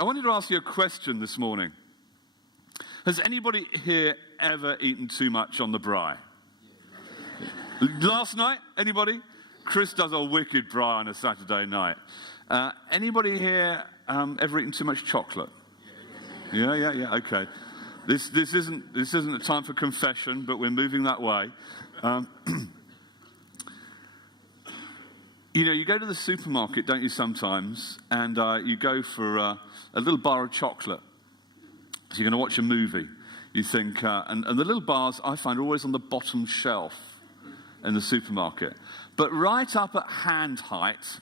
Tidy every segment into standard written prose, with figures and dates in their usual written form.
I wanted to ask you a question this morning. Has anybody here ever eaten too much on the braai? Last night, anybody? Chris does a wicked braai on a Saturday night. Anybody here ever eaten too much chocolate? Yeah, okay. This isn't a time for confession, but we're moving that way. You go to the supermarket, don't you, sometimes, and you go for a little bar of chocolate. So you're going to watch a movie. You think, and the little bars I find are always on the bottom shelf in the supermarket. But right up at hand height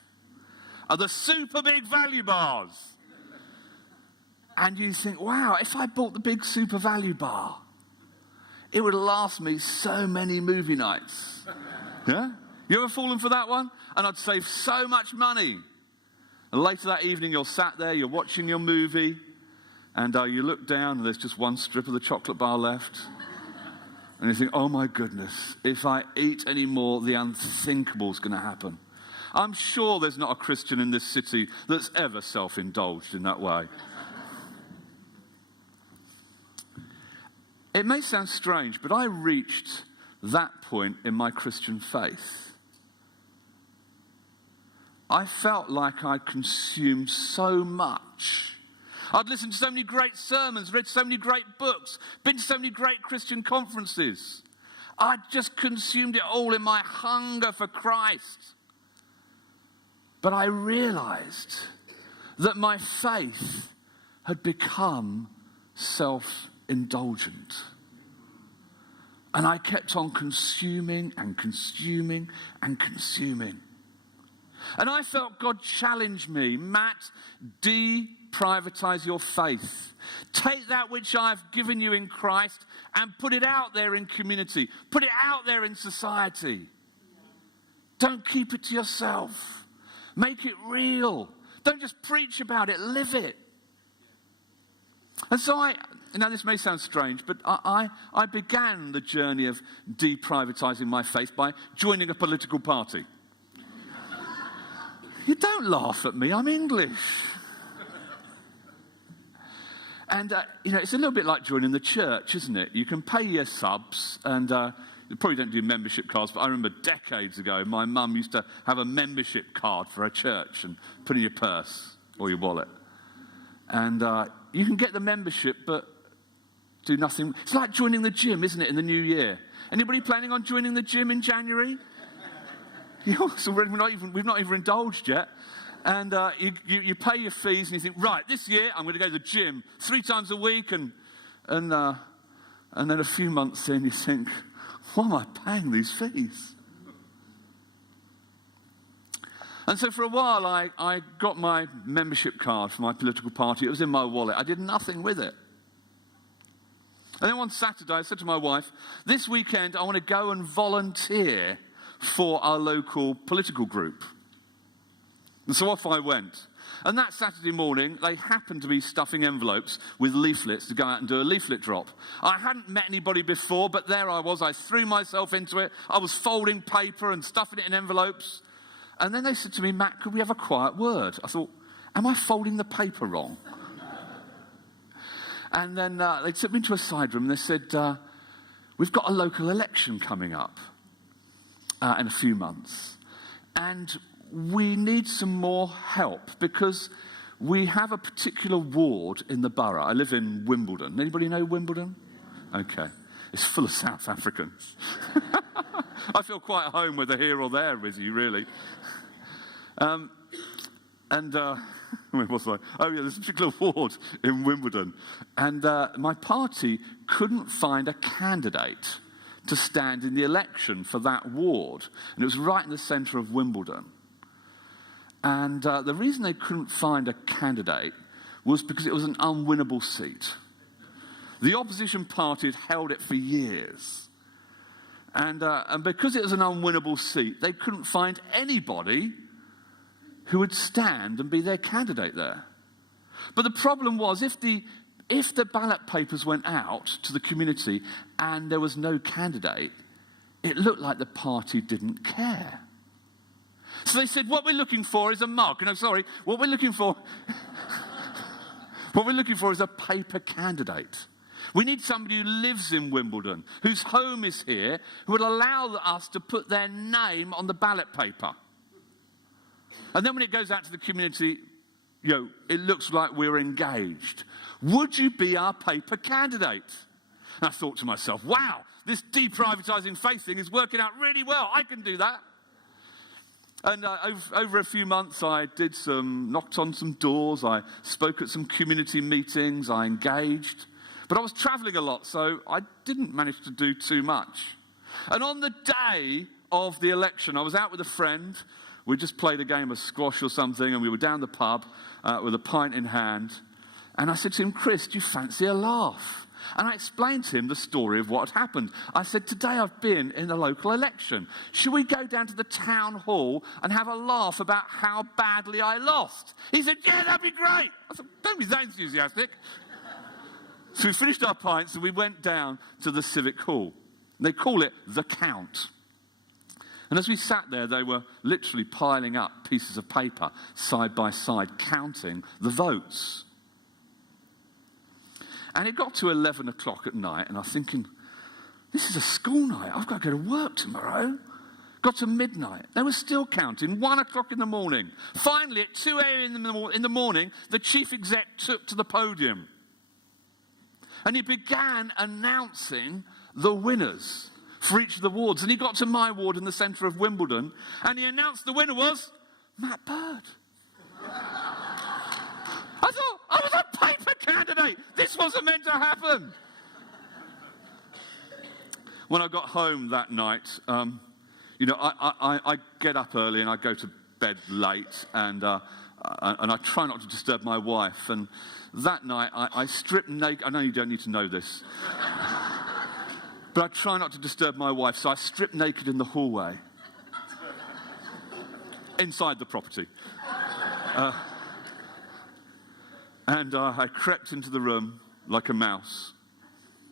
are the super big value bars. And you think, wow, if I bought the big super value bar, it would last me so many movie nights. Yeah? You ever fallen for that one? And I'd save so much money. And later that evening, you're sat there, you're watching your movie, and you look down, and there's just one strip of the chocolate bar left. And you think, oh my goodness, if I eat any more, the unthinkable is going to happen. I'm sure there's not a Christian in this city that's ever self-indulged in that way. It may sound strange, but I reached that point in my Christian faith. I felt like I'd consumed so much. I'd listened to so many great sermons, read so many great books, been to so many great Christian conferences. I'd just consumed it all in my hunger for Christ. But I realized that my faith had become self-indulgent. And I kept on consuming and consuming and consuming. And I felt God challenge me, Matt, deprivatize your faith. Take that which I've given you in Christ and put it out there in community. Put it out there in society. Don't keep it to yourself. Make it real. Don't just preach about it, live it. And so this may sound strange, but I began the journey of deprivatizing my faith by joining a political party. You don't laugh at me, I'm English. And, it's a little bit like joining the church, isn't it? You can pay your subs, and you probably don't do membership cards, but I remember decades ago, my mum used to have a membership card for her church and put in your purse or your wallet. And you can get the membership, but do nothing. It's like joining the gym, isn't it, in the new year? Anybody planning on joining the gym in January? We've not even indulged yet. And you pay your fees and you think, right, this year I'm going to go to the gym 3 times a week. And then a few months in you think, why am I paying these fees? And so for a while I got my membership card for my political party. It was in my wallet. I did nothing with it. And then one Saturday I said to my wife, this weekend I want to go and volunteer for our local political group. And so off I went. And that Saturday morning, they happened to be stuffing envelopes with leaflets to go out and do a leaflet drop. I hadn't met anybody before, but there I was. I threw myself into it. I was folding paper and stuffing it in envelopes. And then they said to me, Matt, could we have a quiet word? I thought, am I folding the paper wrong? And then they took me into a side room and they said, we've got a local election coming up in a few months. And we need some more help because we have a particular ward in the borough. I live in Wimbledon. Anybody know Wimbledon? Okay. It's full of South Africans. I feel quite at home whether here or there with you, really. Where was I? Oh, yeah, there's a particular ward in Wimbledon. And my party couldn't find a candidate to stand in the election for that ward. And it was right in the centre of Wimbledon. And the reason they couldn't find a candidate was because it was an unwinnable seat. The opposition party had held it for years. And because it was an unwinnable seat, they couldn't find anybody who would stand and be their candidate there. But the problem was, if the ballot papers went out to the community and there was no candidate, it looked like the party didn't care. So they said, what we're looking for is a mug. No, sorry, what we're looking for... What we're looking for is a paper candidate. We need somebody who lives in Wimbledon, whose home is here, who would allow us to put their name on the ballot paper. And then when it goes out to the community, it looks like we're engaged. Would you be our paper candidate? And I thought to myself, wow, this deprivatizing faith thing is working out really well. I can do that. And over a few months, I knocked on some doors. I spoke at some community meetings. I engaged. But I was traveling a lot, so I didn't manage to do too much. And on the day of the election, I was out with a friend. We just played a game of squash or something, and we were down the pub with a pint in hand. And I said to him, Chris, do you fancy a laugh? And I explained to him the story of what had happened. I said, today I've been in the local election. Should we go down to the town hall and have a laugh about how badly I lost? He said, yeah, that'd be great. I said, don't be that enthusiastic. So we finished our pints and we went down to the civic hall. They call it the Count. And as we sat there, they were literally piling up pieces of paper side by side, counting the votes. And it got to 11 o'clock at night, and I'm thinking, this is a school night. I've got to go to work tomorrow. Got to midnight. They were still counting, 1 o'clock in the morning. Finally, at 2 a.m. in the morning, the chief exec took to the podium. And he began announcing the winners for each of the wards. And he got to my ward in the centre of Wimbledon, and he announced the winner was Matt Bird. I thought, I was a paper candidate. This wasn't meant to happen. When I got home that night, I get up early and I go to bed late, and I try not to disturb my wife. And that night, I stripped naked. I know you don't need to know this. But I try not to disturb my wife, so I stripped naked in the hallway. Inside the property. And I crept into the room like a mouse,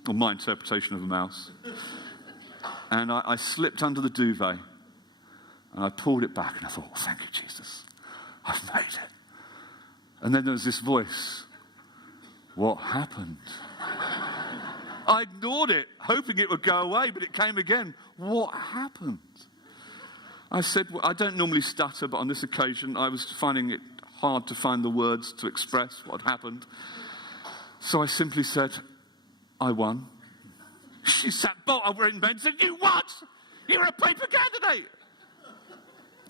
or my interpretation of a mouse. And I slipped under the duvet, and I pulled it back, and I thought, oh, thank you, Jesus. I've made it. And then there was this voice. What happened? I ignored it, hoping it would go away, but it came again. What happened? I said, well, I don't normally stutter, but on this occasion, I was finding it hard to find the words to express what happened. So I simply said, I won. She sat bolt upright in bed and said, you what? You're a paper candidate.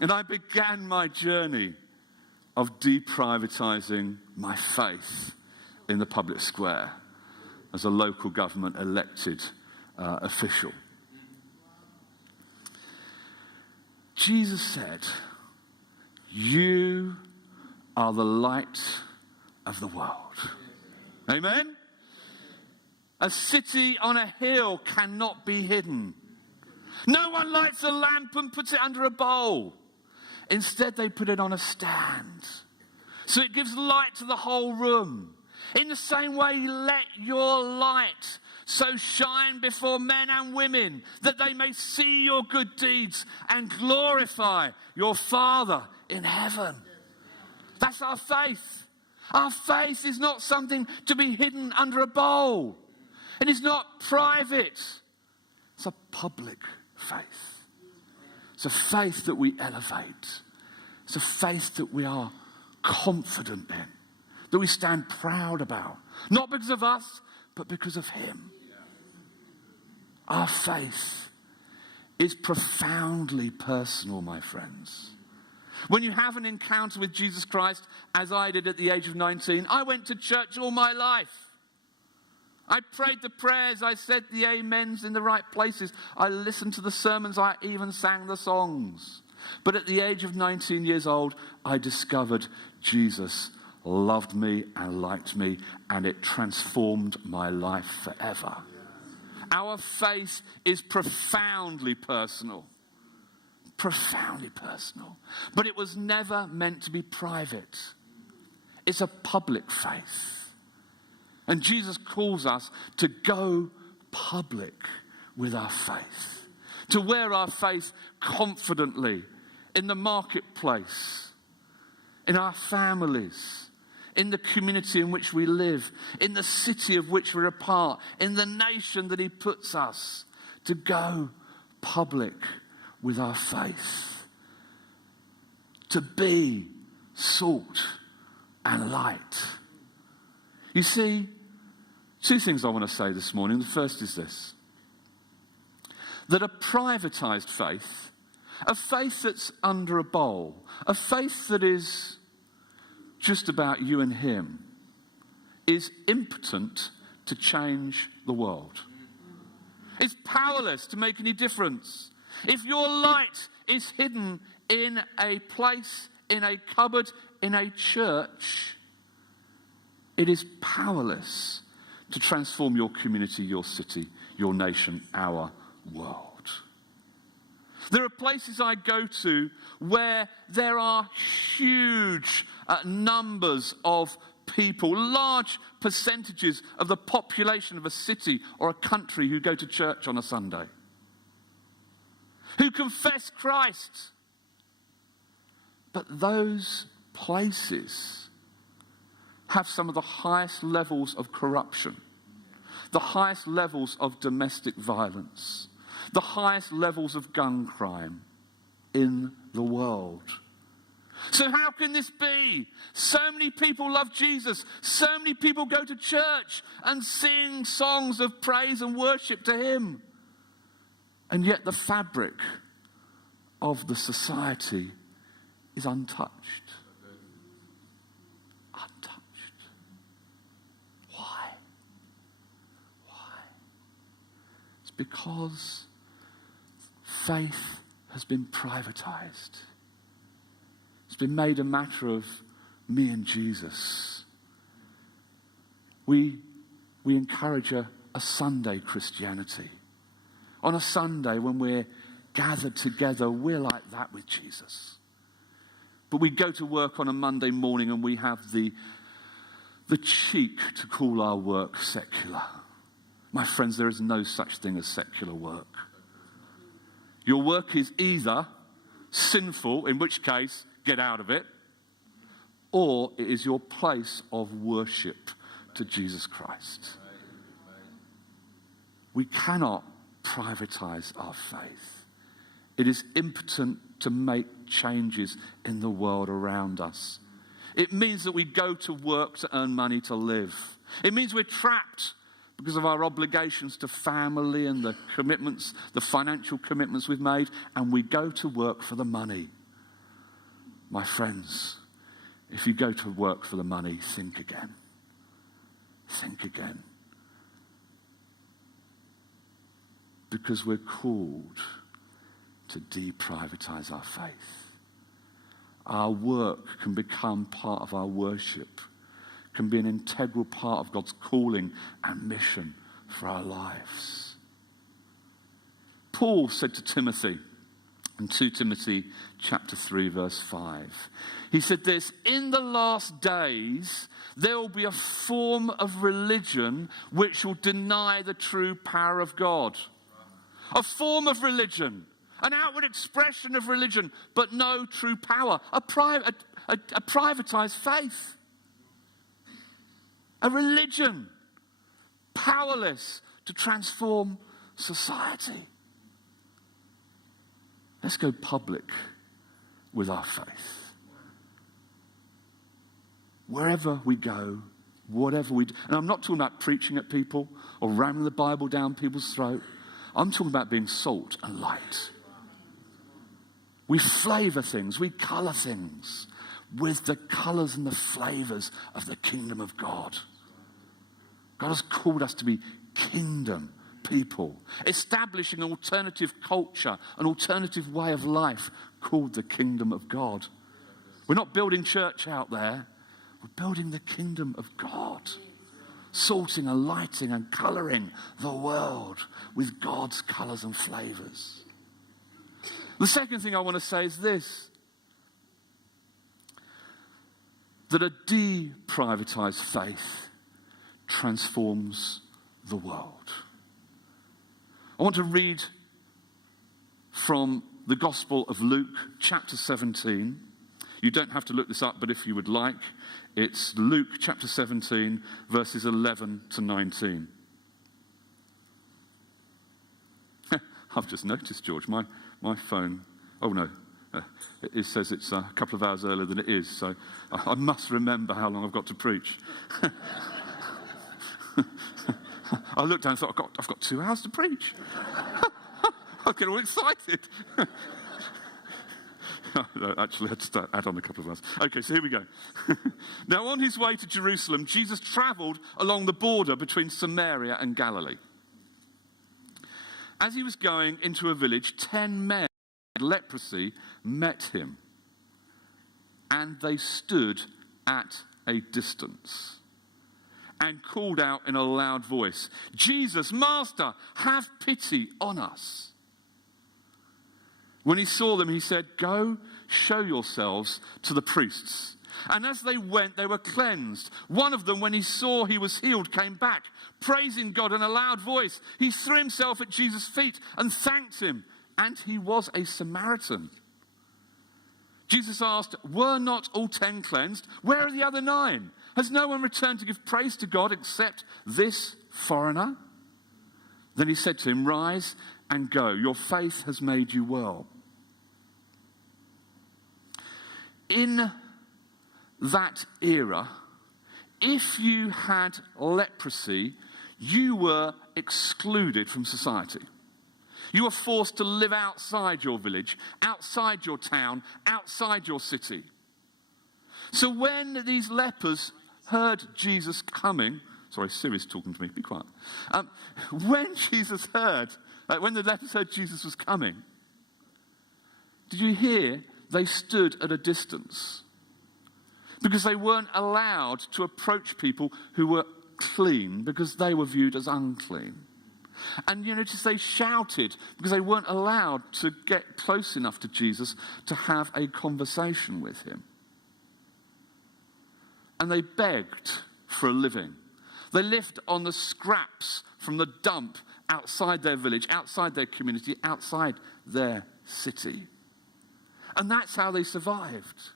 And I began my journey of deprivatizing my faith in the public square as a local government elected official. Jesus said, you are the light of the world. Amen? A city on a hill cannot be hidden. No one lights a lamp and puts it under a bowl. Instead, they put it on a stand. So it gives light to the whole room. In the same way, let your light so shine before men and women that they may see your good deeds and glorify your Father in heaven. That's our faith. Our faith is not something to be hidden under a bowl. It is not private. It's a public faith. It's a faith that we elevate. It's a faith that we are confident in, that we stand proud about. Not because of us, but because of Him. Our faith is profoundly personal, my friends. When you have an encounter with Jesus Christ, as I did at the age of 19, I went to church all my life. I prayed the prayers, I said the amens in the right places. I listened to the sermons, I even sang the songs. But at the age of 19 years old, I discovered Jesus loved me and liked me, and it transformed my life forever. Our faith is profoundly personal. Profoundly personal. But it was never meant to be private. It's a public faith. And Jesus calls us to go public with our faith. To wear our faith confidently in the marketplace, in our families, in the community in which we live, in the city of which we're a part, in the nation that he puts us, to go public with our faith, to be salt and light. You see, two things I want to say this morning. The first is this: that a privatized faith, a faith that's under a bowl, a faith that is just about you and him, is impotent to change the world. It's powerless to make any difference. If your light is hidden in a place, in a cupboard, in a church, it is powerless to transform your community, your city, your nation, our world. There are places I go to where there are huge numbers of people, large percentages of the population of a city or a country who go to church on a Sunday, who confess Christ. But those places have some of the highest levels of corruption, the highest levels of domestic violence, the highest levels of gun crime in the world. So how can this be? So many people love Jesus. So many people go to church and sing songs of praise and worship to him. And yet the fabric of the society is untouched. Untouched. Why? Why? It's because faith has been privatized. It's been made a matter of me and Jesus. We encourage a Sunday Christianity. On a Sunday when we're gathered together, we're like that with Jesus. But we go to work on a Monday morning and we have the cheek to call our work secular. My friends, there is no such thing as secular work. Your work is either sinful, in which case, get out of it, or it is your place of worship to Jesus Christ. We cannot privatize our faith. It is impotent to make changes in the world around us. It means that we go to work to earn money to live. It means we're trapped because of our obligations to family and the commitments, the financial commitments we've made, and we go to work for the money. My friends, if you go to work for the money, think again. Think again. Because we're called to deprivatize our faith. Our work can become part of our worship, can be an integral part of God's calling and mission for our lives. Paul said to Timothy in 2 Timothy chapter 3 verse 5, he said this: in the last days there will be a form of religion which will deny the true power of God. A form of religion, an outward expression of religion, but no true power. A privatized faith. A religion powerless to transform society. Let's go public with our faith. Wherever we go, whatever we do. And I'm not talking about preaching at people or ramming the Bible down people's throat. I'm talking about being salt and light. We flavor things, we color things with the colors and the flavors of the kingdom of God. God has called us to be kingdom people, establishing an alternative culture, an alternative way of life called the kingdom of God. We're not building church out there. We're building the kingdom of God. Salting and lighting and colouring the world with God's colours and flavours. The second thing I want to say is this: that a deprivatized faith transforms the world. I want to read from the Gospel of Luke, chapter 17. You don't have to look this up, but if you would like, It's Luke chapter 17, verses 11 to 19. I've just noticed, George, my phone, oh no, it says it's a couple of hours earlier than it is, so I must remember how long I've got to preach. I looked down and thought, I've got 2 hours to preach. I get all excited. No, actually, I had to add on a couple of hours. Okay, so here we go. Now, on his way to Jerusalem, Jesus travelled along the border between Samaria and Galilee. As he was going into a village, 10 men with leprosy met him, and they stood at a distance and called out in a loud voice, "Jesus, Master, have pity on us." When he saw them, he said, "Go, show yourselves to the priests." And as they went, they were cleansed. One of them, when he saw he was healed, came back, praising God in a loud voice. He threw himself at Jesus' feet and thanked him. And he was a Samaritan. Jesus asked, "Were not all 10 cleansed? Where are the other 9? Has no one returned to give praise to God except this foreigner?" Then he said to him, "Rise and go. Your faith has made you well." In that era, if you had leprosy, you were excluded from society. You were forced to live outside your village, outside your town, outside your city. So when these lepers heard Jesus coming, sorry, Siri's talking to me, be quiet. When the lepers heard Jesus was coming, did you hear? They stood at a distance because they weren't allowed to approach people who were clean because they were viewed as unclean. And you notice they shouted because they weren't allowed to get close enough to Jesus to have a conversation with him. And they begged for a living. They lived on the scraps from the dump outside their village, outside their community, outside their city. And that's how they survived.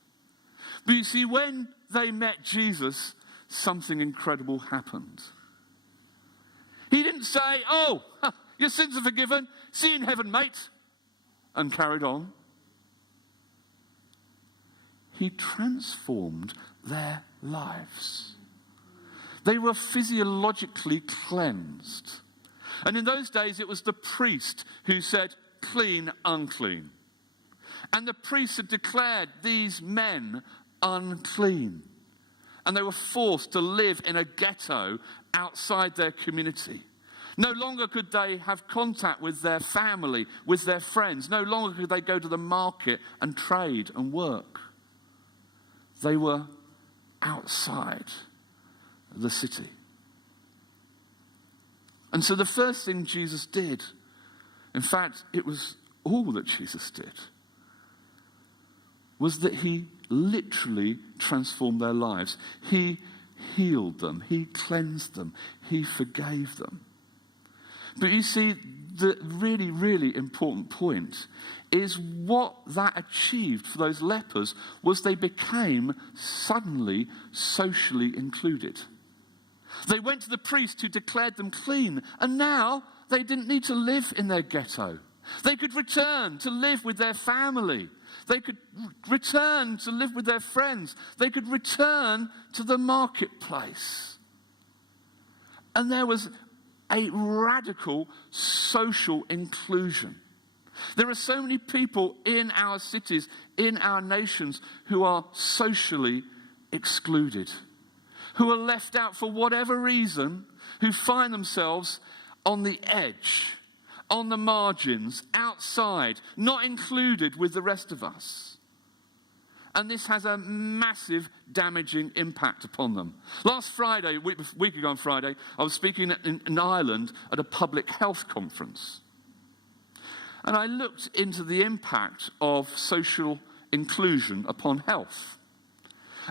But you see, when they met Jesus, something incredible happened. He didn't say, "Oh, your sins are forgiven. See you in heaven, mate," and carried on. He transformed their lives. They were physiologically cleansed. And in those days, it was the priest who said, "Clean, unclean." And the priests had declared these men unclean. And they were forced to live in a ghetto outside their community. No longer could they have contact with their family, with their friends. No longer could they go to the market and trade and work. They were outside the city. And so the first thing Jesus did, in fact, it was all that Jesus did, was that he literally transformed their lives. He healed them. He cleansed them. He forgave them. But you see, the really, really important point is what that achieved for those lepers was they became suddenly socially included. They went to the priest who declared them clean, and now they didn't need to live in their ghetto. They could return to live with their family. They could return to live with their friends. They could return to the marketplace. And there was a radical social inclusion. There are so many people in our cities, in our nations, who are socially excluded, who are left out for whatever reason, who find themselves on the edge, on the margins, outside, not included with the rest of us. And this has a massive damaging impact upon them. Last Friday, a week ago on Friday, I was speaking in Ireland at a public health conference. And I looked into the impact of social inclusion upon health.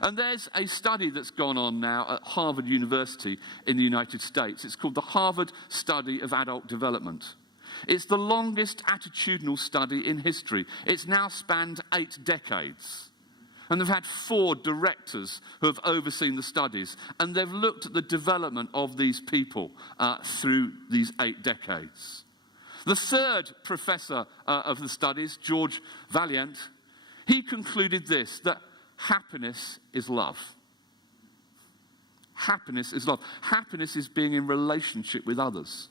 And there's a study that's gone on now at Harvard University in the United States. It's called the Harvard Study of Adult Development. It's the longest attitudinal study in history. It's now spanned 8 decades. And they've had 4 directors who have overseen the studies. And they've looked at the development of these people through these 8 decades. The 3rd professor of the studies, George Valiant, he concluded this, that happiness is love. Happiness is love. Happiness is being in relationship with others.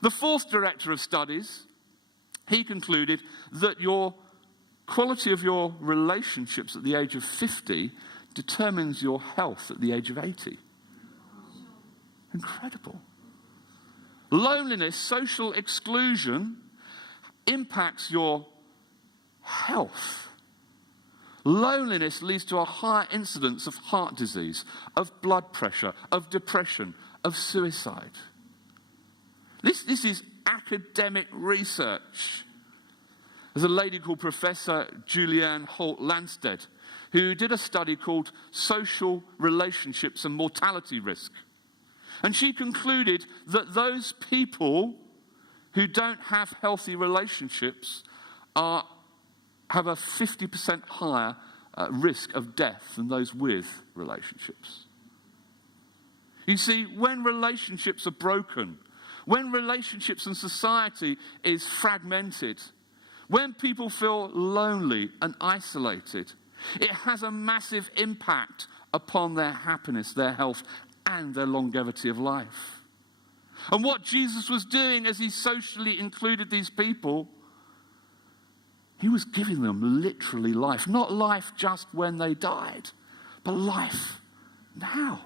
The 4th director of studies, he concluded that your quality of your relationships at the age of 50 determines your health at the age of 80. Incredible. Loneliness, social exclusion impacts your health. Loneliness leads to a higher incidence of heart disease, of blood pressure, of depression, of suicide. This is academic research. There's a lady called Professor Julianne Holt-Lansted who did a study called Social Relationships and Mortality Risk. And she concluded that those people who don't have healthy relationships have a 50% higher risk of death than those with relationships. You see, when relationships are broken, when relationships and society is fragmented, when people feel lonely and isolated, it has a massive impact upon their happiness, their health, and their longevity of life. And what Jesus was doing as he socially included these people, he was giving them literally life. Not life just when they died, but life now.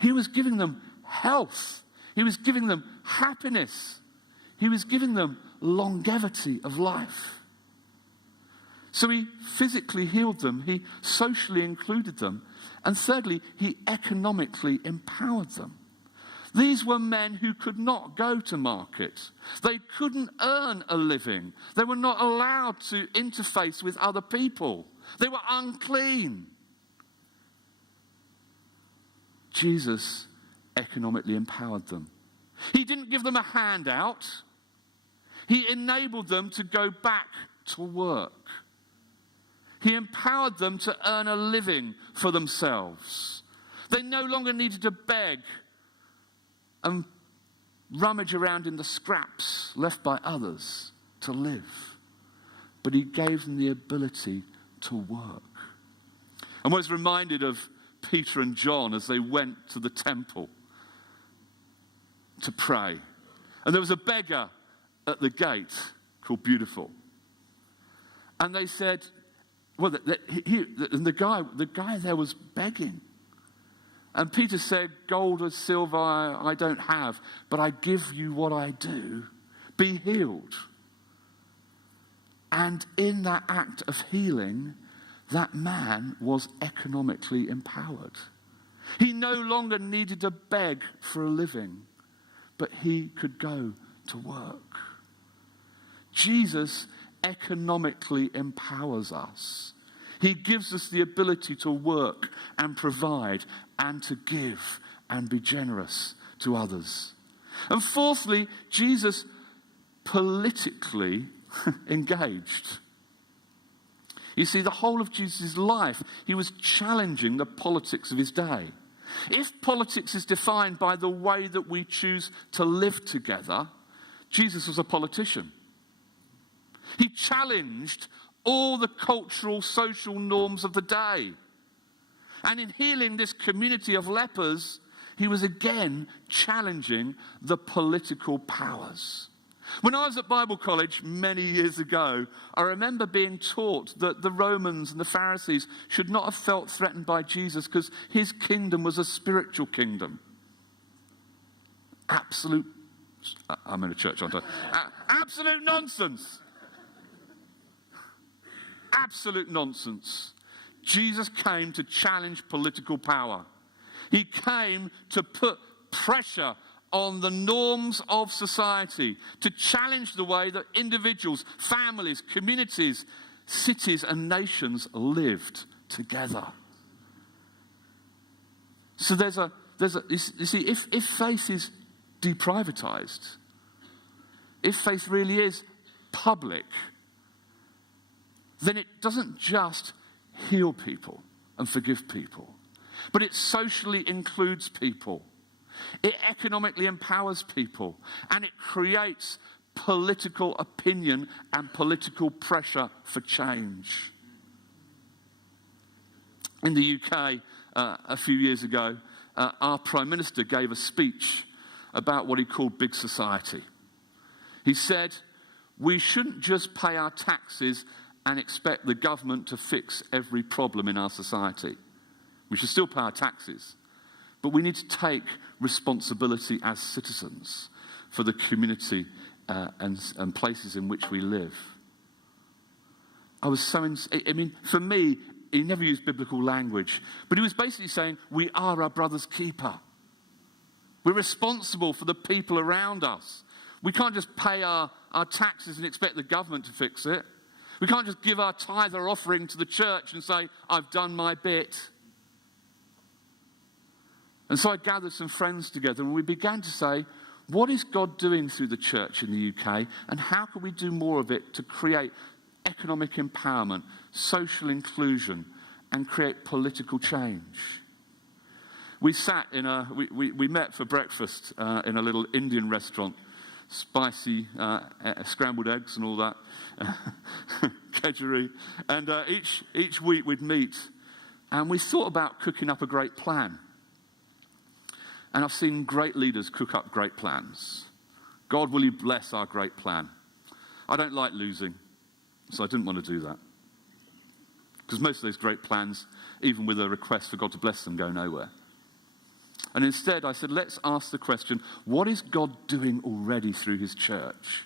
He was giving them health. He was giving them happiness. He was giving them longevity of life. So he physically healed them. He socially included them. And thirdly, he economically empowered them. These were men who could not go to market. They couldn't earn a living. They were not allowed to interface with other people. They were unclean. Jesus economically empowered them. He didn't give them a handout. He enabled them to go back to work. He empowered them to earn a living for themselves. They no longer needed to beg and rummage around in the scraps left by others to live. But he gave them the ability to work. I was reminded of Peter and John as they went to the temple to pray. And there was a beggar at the gate called Beautiful. And they said, the guy there was begging. And Peter said, gold or silver I don't have, but I give you what I do. Be healed. And in that act of healing, that man was economically empowered. He no longer needed to beg for a living, but he could go to work. Jesus economically empowers us. He gives us the ability to work and provide and to give and be generous to others. And fourthly, Jesus politically engaged. You see, the whole of Jesus' life, he was challenging the politics of his day. If politics is defined by the way that we choose to live together, Jesus was a politician. He challenged all the cultural, social norms of the day. And in healing this community of lepers, he was again challenging the political powers. When I was at Bible college many years ago, I remember being taught that the Romans and the Pharisees should not have felt threatened by Jesus because his kingdom was a spiritual kingdom. I'm in a church, aren't I? Absolute nonsense. Absolute nonsense. Jesus came to challenge political power. He came to put pressure on the norms of society, to challenge the way that individuals, families, communities, cities and nations lived together. So you see, if faith is deprivatized, if faith really is public, then it doesn't just heal people and forgive people. But it socially includes people. It economically empowers people. And it creates political opinion and political pressure for change. In the UK, a few years ago, our Prime Minister gave a speech about what he called big society. He said, we shouldn't just pay our taxes and expect the government to fix every problem in our society. We should still pay our taxes, but we need to take responsibility as citizens for the community and places in which we live. For me, he never used biblical language, but he was basically saying, we are our brother's keeper. We're responsible for the people around us. We can't just pay our taxes and expect the government to fix it. We can't just give our tithe or offering to the church and say, I've done my bit. And so I gathered some friends together and we began to say, what is God doing through the church in the UK, and how can we do more of it to create economic empowerment, social inclusion, and create political change? We sat we met for breakfast in a little Indian restaurant, spicy scrambled eggs and all that, kedgeree. And each week we'd meet, and we thought about cooking up a great plan. And I've seen great leaders cook up great plans. God, will you bless our great plan? I don't like losing, so I didn't want to do that. Because most of those great plans, even with a request for God to bless them, go nowhere. And instead I said, let's ask the question, what is God doing already through his church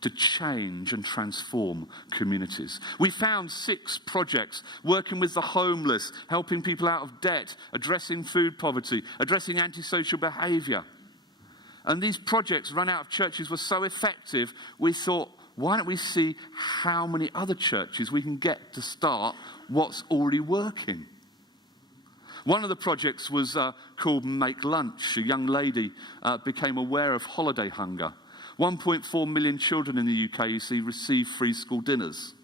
to change and transform communities? We found 6 projects working with the homeless, helping people out of debt, addressing food poverty, addressing antisocial behaviour. And these projects run out of churches were so effective, we thought, why don't we see how many other churches we can get to start what's already working? One of the projects was called Make Lunch. A young lady became aware of holiday hunger. 1.4 million children in the UK, you see, receive free school dinners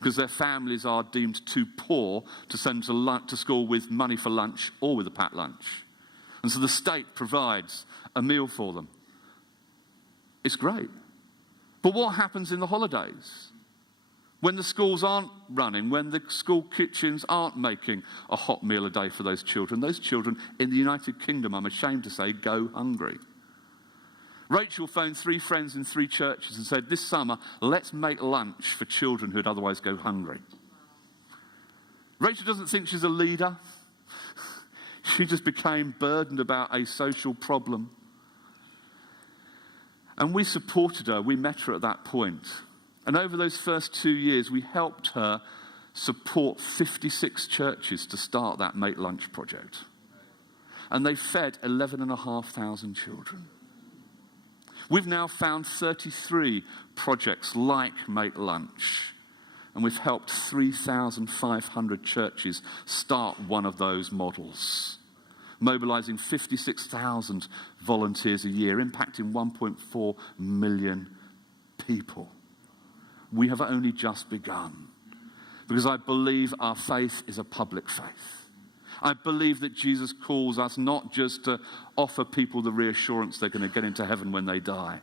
because their families are deemed too poor to send to school with money for lunch or with a packed lunch. And so the state provides a meal for them. It's great. But what happens in the holidays? When the schools aren't running, when the school kitchens aren't making a hot meal a day for those children in the United Kingdom, I'm ashamed to say, go hungry. Rachel phoned 3 friends in 3 churches and said, this summer, let's make lunch for children who'd otherwise go hungry. Rachel doesn't think she's a leader. She just became burdened about a social problem. And we supported her. We met her at that point. And over those first 2 years, we helped her support 56 churches to start that Make Lunch project. And they fed 11,500 children. We've now found 33 projects like Make Lunch. And we've helped 3,500 churches start one of those models, mobilizing 56,000 volunteers a year, impacting 1.4 million people. We have only just begun, because I believe our faith is a public faith. I believe that Jesus calls us not just to offer people the reassurance they're going to get into heaven when they die,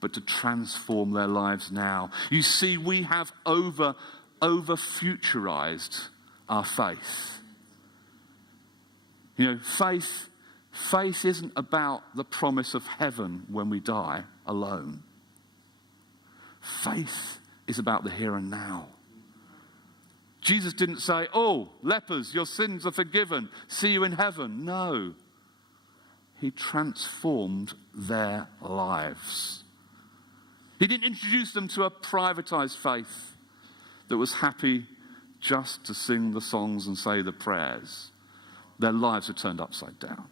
but to transform their lives now. You see, we have over-futurized our faith. You know, faith isn't about the promise of heaven when we die alone. Faith is about the here and now. Jesus didn't say, oh, lepers, your sins are forgiven. See you in heaven. No. He transformed their lives. He didn't introduce them to a privatized faith that was happy just to sing the songs and say the prayers. Their lives are turned upside down.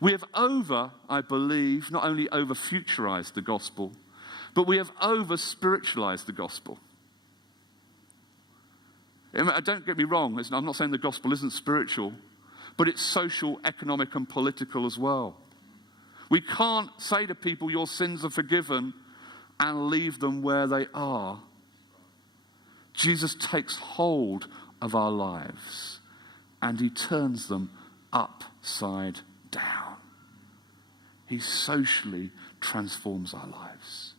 We have I believe, not only over-futurized the gospel, but we have over-spiritualized the gospel. Don't get me wrong, I'm not saying the gospel isn't spiritual, but it's social, economic, and political as well. We can't say to people, your sins are forgiven, and leave them where they are. Jesus takes hold of our lives and he turns them upside down. He socially transforms our lives.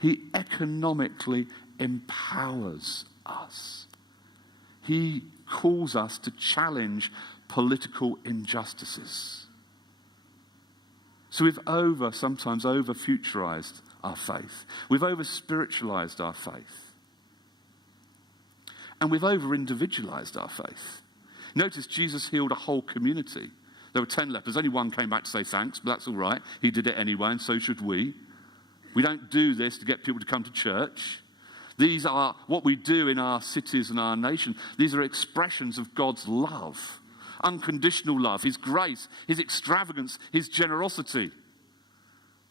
He economically empowers us. He calls us to challenge political injustices. So we've sometimes over-futurized our faith. We've over-spiritualized our faith. And we've over-individualized our faith. Notice Jesus healed a whole community. There were 10 lepers. Only one came back to say thanks, but that's all right. He did it anyway, and so should we. We don't do this to get people to come to church. These are what we do in our cities and our nation. These are expressions of God's love, unconditional love, his grace, his extravagance, his generosity.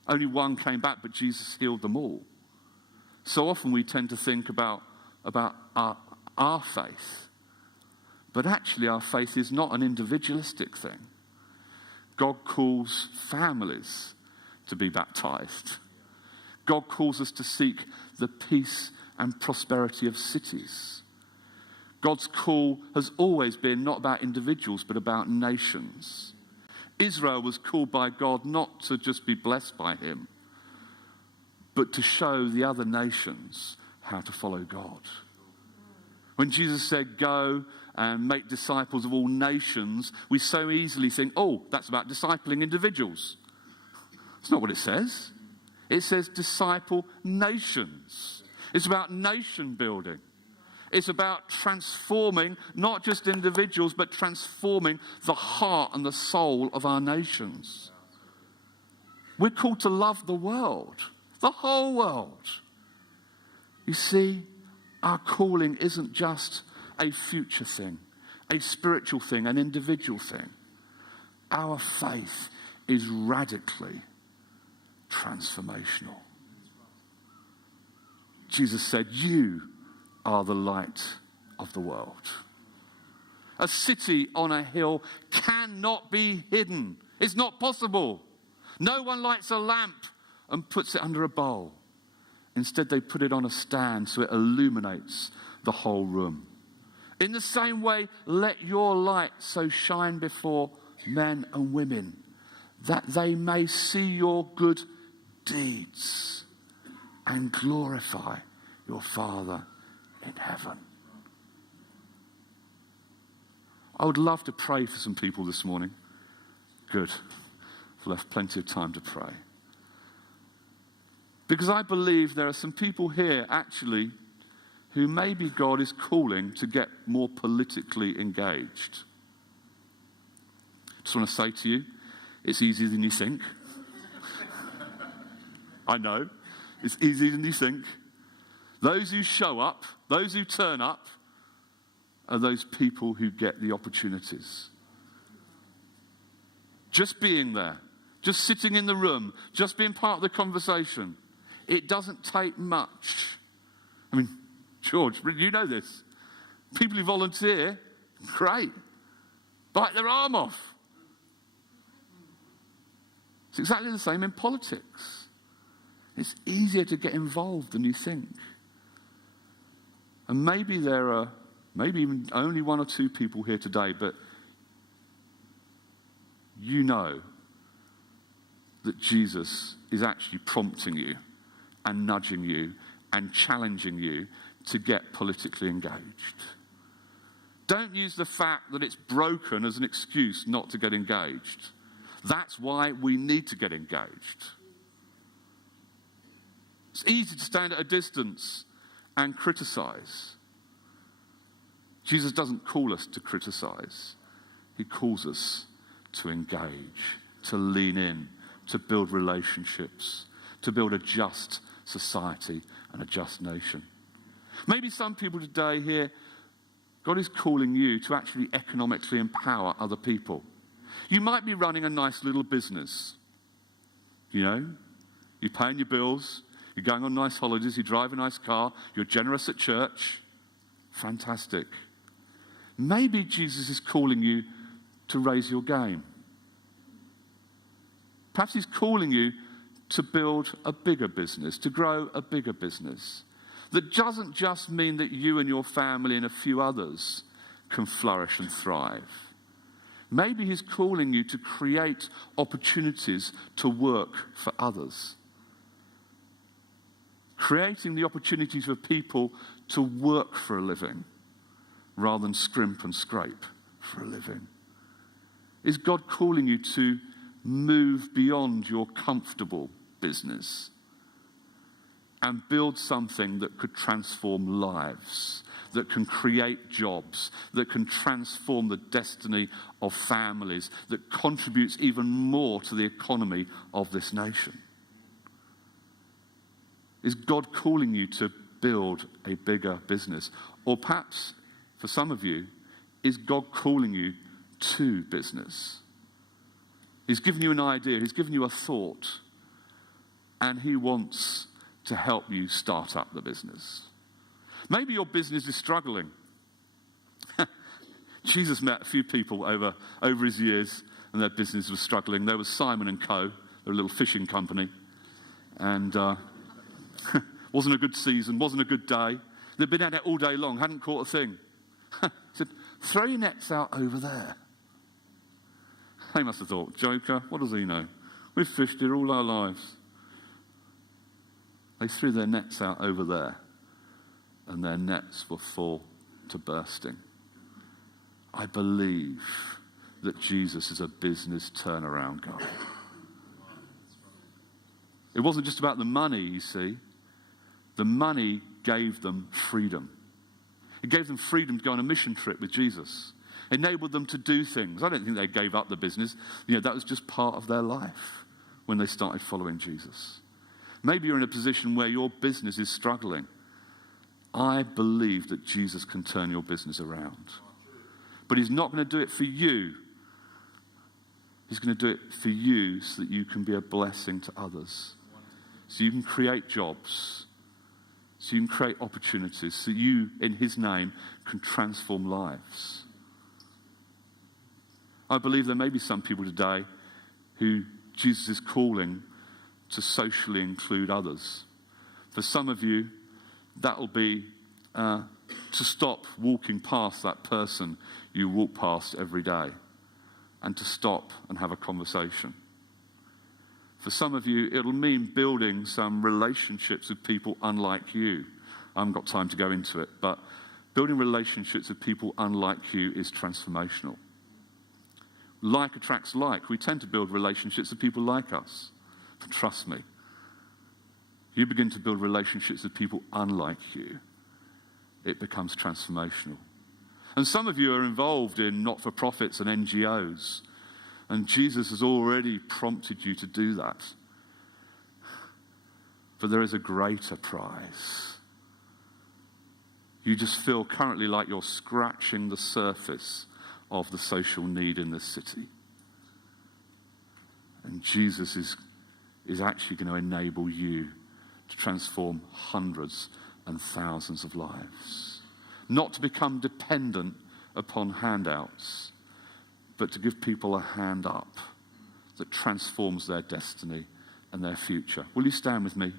Only one came back, but Jesus healed them all. So often we tend to think about our faith. But actually our faith is not an individualistic thing. God calls families to be baptized. God calls us to seek the peace and prosperity of cities. God's call has always been not about individuals, but about nations. Israel was called by God not to just be blessed by him, but to show the other nations how to follow God. When Jesus said, go and make disciples of all nations, we so easily think, oh, that's about discipling individuals. That's not what it says. It says disciple nations. It's about nation building. It's about transforming not just individuals, but transforming the heart and the soul of our nations. We're called to love the world, the whole world. You see, our calling isn't just a future thing, a spiritual thing, an individual thing. Our faith is radically transformational. Jesus said, you are the light of the world. A city on a hill cannot be hidden. It's not possible. No one lights a lamp and puts it under a bowl. Instead, they put it on a stand so it illuminates the whole room. In the same way, let your light so shine before men and women that they may see your good deeds and glorify your Father in heaven. I would love to pray for some people this morning. Good. I've left plenty of time to pray. Because I believe there are some people here actually who maybe God is calling to get more politically engaged. Just want to say to you, it's easier than you think. I know, it's easier than you think. Those who show up, those who turn up, are those people who get the opportunities. Just being there, just sitting in the room, just being part of the conversation, it doesn't take much. I mean, George, you know this. People who volunteer, great. Bite their arm off. It's exactly the same in politics. It's easier to get involved than you think. And maybe there are, maybe even only one or two people here today, but you know that Jesus is actually prompting you and nudging you and challenging you to get politically engaged. Don't use the fact that it's broken as an excuse not to get engaged. That's why we need to get engaged. It's easy to stand at a distance and criticize. Jesus doesn't call us to criticize. He calls us to engage, to lean in, to build relationships, to build a just society and a just nation. Maybe some people today here, God is calling you to actually economically empower other people. You might be running a nice little business. You know, you're paying your bills, you're going on nice holidays, you drive a nice car, you're generous at church. Fantastic. Maybe Jesus is calling you to raise your game. Perhaps he's calling you to build a bigger business, to grow a bigger business. that doesn't just mean that you and your family and a few others can flourish and thrive. Maybe he's calling you to create opportunities to work for others. Creating the opportunities for people to work for a living rather than scrimp and scrape for a living. Is God calling you to move beyond your comfortable business and build something that could transform lives, that can create jobs, that can transform the destiny of families, that contributes even more to the economy of this nation? Is God calling you to build a bigger business? Or perhaps, for some of you, is God calling you to business? He's given you an idea, he's given you a thought, and he wants to help you start up the business. Maybe your business is struggling. Jesus met a few people over his years, and their business was struggling. There was Simon & Co., a little fishing company, and wasn't a good season, wasn't a good day. They'd been at it all day long, hadn't caught a thing. He said, throw your nets out over there. They must have thought, joker, what does he know? We've fished here all our lives. They threw their nets out over there, and their nets were full to bursting. I believe that Jesus is a business turnaround guy. It wasn't just about the money, you see. The money gave them freedom. It gave them freedom to go on a mission trip with Jesus. It enabled them to do things. I don't think they gave up the business. That was just part of their life when they started following Jesus. Maybe you're in a position where your business is struggling. I believe that Jesus can turn your business around. But he's not going to do it for you. He's going to do it for you so that you can be a blessing to others. So you can create jobs. So you can create opportunities. So you, in his name, can transform lives. I believe there may be some people today who Jesus is calling to socially include others. For some of you, that'll be to stop walking past that person you walk past every day and to stop and have a conversation. For some of you, it'll mean building some relationships with people unlike you. I haven't got time to go into it, but building relationships with people unlike you is transformational. Like attracts like. We tend to build relationships with people like us. But trust me, you begin to build relationships with people unlike you, it becomes transformational. And some of you are involved in not-for-profits and NGOs, and Jesus has already prompted you to do that. But there is a greater prize. You just feel currently like you're scratching the surface of the social need in this city. And Jesus is actually going to enable you to transform hundreds and thousands of lives. Not to become dependent upon handouts, but to give people a hand up that transforms their destiny and their future. Will you stand with me?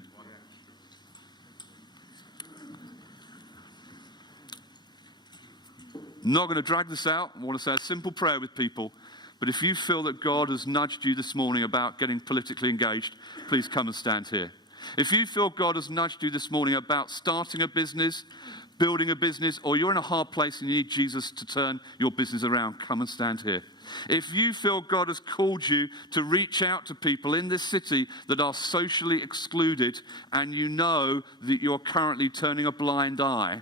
I'm not going to drag this out. I want to say a simple prayer with people. But if you feel that God has nudged you this morning about getting politically engaged, please come and stand here. If you feel God has nudged you this morning about starting a business, building a business, or you're in a hard place and you need Jesus to turn your business around, come and stand here. If you feel God has called you to reach out to people in this city that are socially excluded and you know that you're currently turning a blind eye,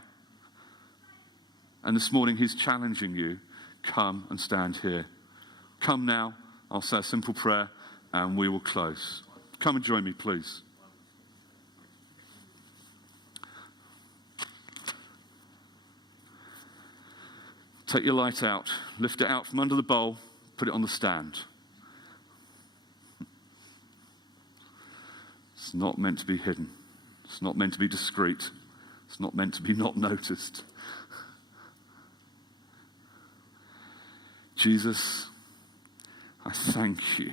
and this morning he's challenging you, come and stand here. Come now, I'll say a simple prayer and we will close. Come and join me, please. Take your light out, lift it out from under the bowl, put it on the stand. It's not meant to be hidden. It's not meant to be discreet. It's not meant to be not noticed. Jesus, I thank you.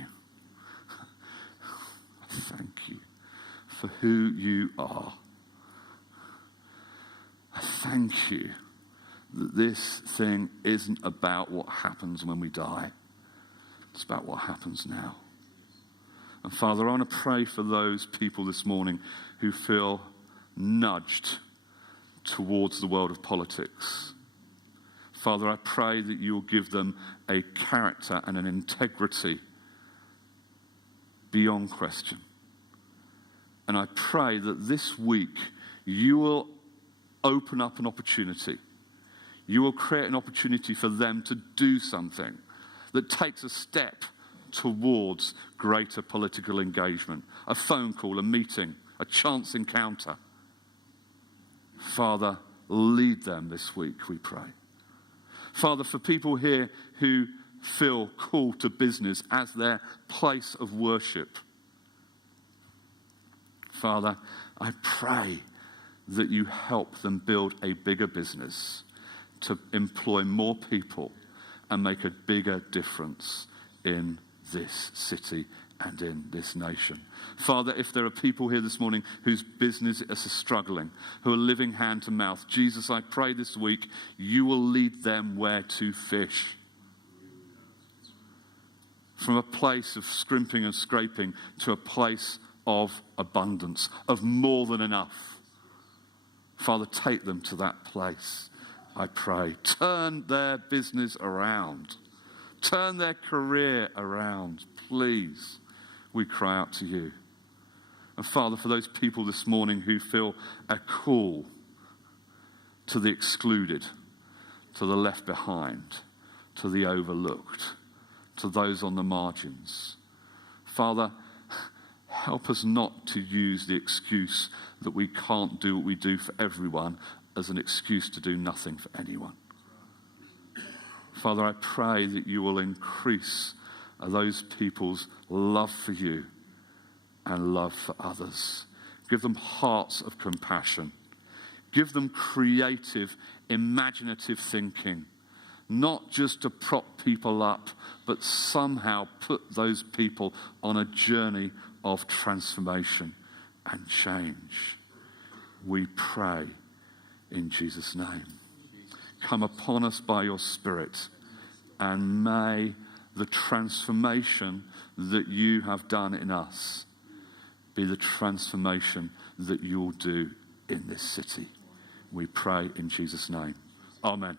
I thank you for who you are. I thank you that this thing isn't about what happens when we die. It's about what happens now. And Father, I want to pray for those people this morning who feel nudged towards the world of politics. Father, I pray that you will give them a character and an integrity beyond question. And I pray that this week you will open up an opportunity. You will create an opportunity for them to do something that takes a step towards greater political engagement. A phone call, a meeting, a chance encounter. Father, lead them this week, we pray. Father, for people here who feel called to business as their place of worship, Father, I pray that you help them build a bigger business to employ more people and make a bigger difference in this city and in this nation. Father, if there are people here this morning whose business is struggling, who are living hand to mouth, Jesus, I pray this week you will lead them where to fish. From a place of scrimping and scraping to a place of abundance, of more than enough. Father, take them to that place, I pray. Turn their business around. Turn their career around, please. We cry out to you. And Father, for those people this morning who feel a call to the excluded, to the left behind, to the overlooked, to those on the margins, Father, help us not to use the excuse that we can't do what we do for everyone as an excuse to do nothing for anyone. Father, I pray that you will increase those people's love for you and love for others. Give them hearts of compassion. Give them creative, imaginative thinking, not just to prop people up, but somehow put those people on a journey of transformation and change. We pray in Jesus' name. Come upon us by your Spirit, and may the transformation that you have done in us be the transformation that you'll do in this city. We pray in Jesus' name. Amen.